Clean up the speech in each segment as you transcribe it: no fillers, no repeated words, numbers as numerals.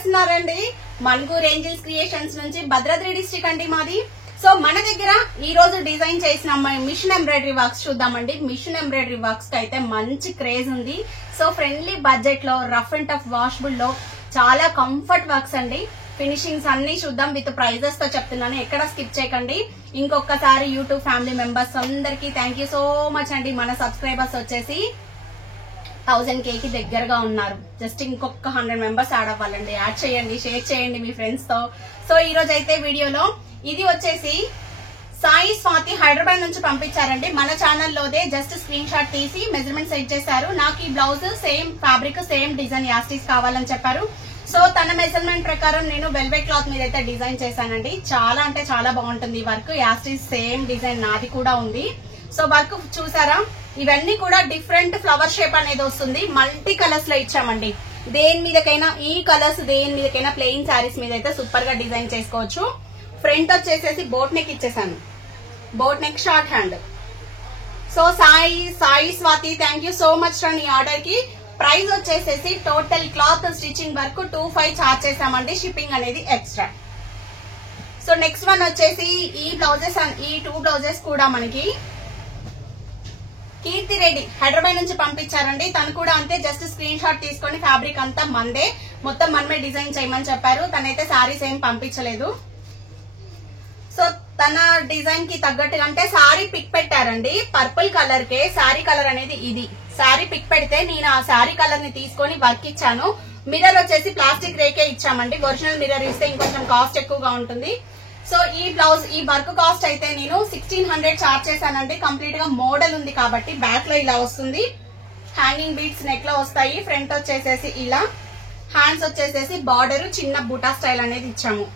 చేస్తున్నారండి. మన్గూర్ angels creations నుంచి Bhadradri district అండి మాది. సో మన దగ్గర ఈ రోజు డిజైన్ చేసిన మిషన్ ఎంబ్రాయిడరీ వర్క్స్ చూద్దామండి. మిషన్ ఎంబ్రాయిడరీ వర్క్స్ కి అయితే మంచి క్రేజ్ ఉంది. సో ఫ్రెండ్లీ బడ్జెట్ లో రఫ్ అండ్ టఫ్ వాషబుల్ లో చాలా కంఫర్ట్ వర్క్స్ అండి. ఫినిషింగ్స్ అన్ని చూద్దాం, విత్ ప్రైజెస్ తో చెప్తున్నాను, ఎక్కడ స్కిప్ చేయకండి. ఇంకొకసారి యూట్యూబ్ ఫ్యామిలీ మెంబర్స్ అందరికి థ్యాంక్ యూ సో మచ్ అండి. మన సబ్స్క్రైబర్స్ వచ్చేసి 1000K కి దగ్గరగా ఉన్నారు. జస్ట్ ఇంకొక 100 మెంబర్స్ యాడ్ అవ్వాలండి. యాడ్ చేయండి, షేర్ చేయండి మీ ఫ్రెండ్స్ తో. సో ఈ రోజు అయితే వీడియోలో ఇది వచ్చేసి సాయి స్వాతి హైదరాబాద్ నుంచి పంపించారండి. మన ఛానల్లోదే జస్ట్ స్క్రీన్ షాట్ తీసి మెజర్మెంట్ సెట్ చేశారు. నాకు ఈ blouse same fabric same design as it is కావాలని చెప్పారు. సో తన మెజర్మెంట్ ప్రకారం నేను వెల్వెట్ క్లాత్ మీద అయితే డిజైన్ చేశానండి. చాలా అంటే చాలా బాగుంటుంది ఈ వర్క్. యాస్టీస్ సేమ్ డిజైన్ నాది కూడా ఉంది. సో వర్క్ చూసారా, ఇవన్నీ కూడా డిఫరెంట్ ఫ్లవర్ షేప్ అనేది వస్తుంది. మల్టీ కలర్స్ లో ఇచ్చామండి. దేని మీదకైనా ఈ కలర్స్ దేని మీదకైనా ప్లెయిన్ శారీస్ మీద అయితే సూపర్ గా డిజైన్ చేసుకోవచ్చు. ఫ్రంట్ వచ్చేసేసి బోట్ నెక్ ఇచ్చేసాను, boat neck short hand. So Sai Swathi thank you so much రా నీ ఆర్డర్ కి. ప్రైస్ వచ్చేసేసి టోటల్ క్లాత్ స్టిచ్చింగ్ వరకు 25 చార్జ్ చేసామండి. షిప్పింగ్ అనేది ఎక్స్ట్రా. సో నెక్స్ట్ వన్ వచ్చేసి ఈ బ్లౌజెస్, ఈ 2 బ్లౌజెస్ కూడా మనకి కీర్తి రెడ్డి హైదరాబాద్ నుంచి పంపించారండి. తను కూడా అంతే, జస్ట్ స్క్రీన్ షాట్ తీసుకొని ఫ్యాబ్రిక్ అంతా మందే, మొత్తం మనమే డిజైన్ చేయమని చెప్పారు. తనైతే శారీస్ ఏం పంపించలేదు. సో తన డిజైన్ కి తగ్గట్టుగా అంటే శారీ పిక్ పెట్టారండి. పర్పుల్ కలర్ కే శారీ కలర్ అనేది ఇది. శారీ పిక్ పెడితే నేను ఆ శారీ కలర్ ని తీసుకొని వర్క్ ఇచ్చాను. మిర్రర్ వచ్చేసి ప్లాస్టిక్ రేకే ఇచ్చామండి. ఒరిజినల్ మిర్రర్ ఇస్తే ఇంకొంచెం కాస్ట్ ఎక్కువగా ఉంటుంది. సో ఈ బ్లౌజ్ ఈ వర్క్ కాస్ట్ అయితే నేను 1600 చార్జ్ చేశానండి. కంప్లీట్ గా మోడల్ ఉంది కాబట్టి బ్యాక్ లో ఇలా వస్తుంది. హ్యాంగింగ్ బీడ్స్ నెక్ లో వస్తాయి. ఫ్రంట్ వచ్చేసేసి ఇలా, హ్యాండ్స్ వచ్చేసేసి బార్డర్ చిన్న బూటా స్టైల్ అనేది ఇచ్చాము.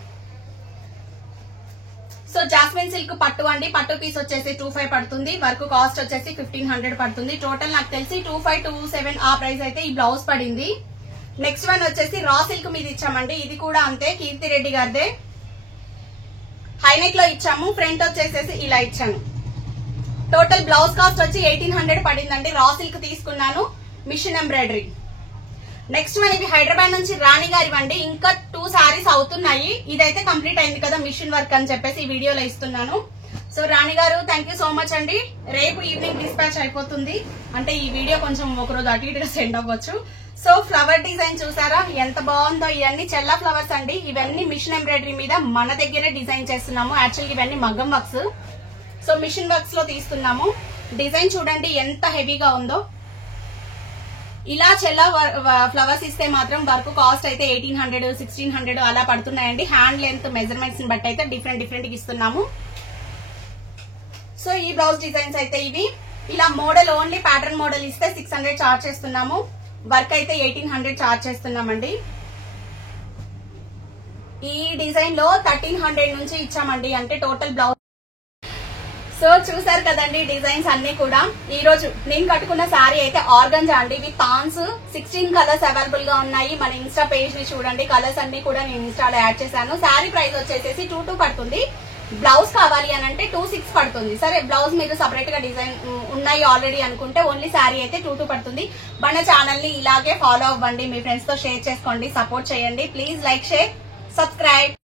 సో జాస్మిన్ సిల్క్ పట్టు అండి. పట్టు పీస్ వచ్చేసి 25 పడుతుంది. వర్క్ కాస్ట్ వచ్చేసి 1500 పడుతుంది. టోటల్ నాకు తెలిసి 2527 ఆ ప్రైస్ అయితే ఈ బ్లౌజ్ పడింది. నెక్స్ట్ వన్ వచ్చేసి రా సిల్క్ మీద ఇచ్చామండి. ఇది కూడా అంతే, కీర్తి రెడ్డి గారిదే. హైనెక్ లో ఇచ్చాము. ఫ్రంట్ వచ్చేసేసి ఇలా ఇచ్చాను. టోటల్ బ్లౌజ్ కాస్ట్ వచ్చి 1800 పడిందండి. రా సిల్క్ తీసుకున్నాను, మిషన్ ఎంబ్రాయిడరీ. నెక్స్ట్ వన్ ఇవి హైదరాబాద్ నుంచి రాణి గారి అండి. ఇంకా 2 శారీస్ అవుతున్నాయి. ఇదైతే కంప్లీట్ అయింది కదా మిషన్ వర్క్ అని చెప్పేసి ఈ వీడియోలో ఇస్తున్నాను. సో రాణి గారు థ్యాంక్ యూ సో మచ్ అండి. రేపు ఈవినింగ్ డిస్పాచ్ అయిపోతుంది. అంటే ఈ వీడియో కొంచెం ఒకరోజు అటు ఇటుగా సెండ్ అవ్వచ్చు. సో ఫ్లవర్ డిజైన్ చూసారా ఎంత బాగుందో. ఇవన్నీ చెల్లా ఫ్లవర్స్ అండి. ఇవన్నీ మిషన్ ఎంబ్రాయిడరీ మీద మన దగ్గరే డిజైన్ చేస్తున్నాము. యాక్చువల్గా ఇవన్నీ మగ్గం వర్క్స్. సో మిషన్ వర్క్స్ లో తీస్తున్నాము. డిజైన్ చూడండి ఎంత హెవీగా ఉందో. ఇలా చెల్లా ఫ్లవర్స్ ఇస్తే మాత్రం వర్క్ కాస్ట్ అయితే 1800 1600 అలా పడుతున్నాయండి. హ్యాండ్ లెంత్ మెజర్మెంట్స్ ని బట్టి అయితే డిఫరెంట్ ఇస్తున్నాము. సో ఈ బ్లౌజ్ డిజైన్స్ అయితే ఇవి. ఇలా మోడల్ ఓన్లీ ప్యాటర్న్ మోడల్ ఇస్తే 600 చార్జ్ చేస్తున్నాము. వర్క్ అయితే 1800 చార్జ్ చేస్తున్నామండి. ఈ డిజైన్ లో 1300 నుంచి ఇచ్చామండి. అంటే టోటల్ బ్లౌజ్. సో చూసారు కదండి డిజైన్స్ అన్ని కూడా. ఈ రోజు నేను కట్టుకున్న శారీ అయితే ఆర్గంజా అండి. ఇవి థాన్స్ 16 కలర్స్ అవైలబుల్ గా ఉన్నాయి. మన ఇన్స్టా పేజ్ ని చూడండి. కలర్స్ అన్ని కూడా నేను ఇన్స్టాలో యాడ్ చేశాను. శారీ ప్రైస్ వచ్చేసేసి 22 పడుతుంది. బ్లౌజ్ కావాలి అని అంటే 26 పడుతుంది. సరే బ్లౌజ్ మీద సపరేట్ గా డిజైన్ ఉన్నాయి ఆల్రెడీ అనుకుంటే ఓన్లీ శారీ అయితే 22 పడుతుంది. మన ఛానల్ ని ఇలాగే ఫాలో అవ్వండి. మీ ఫ్రెండ్స్ తో షేర్ చేసుకోండి, సపోర్ట్ చేయండి. Please like, share, subscribe.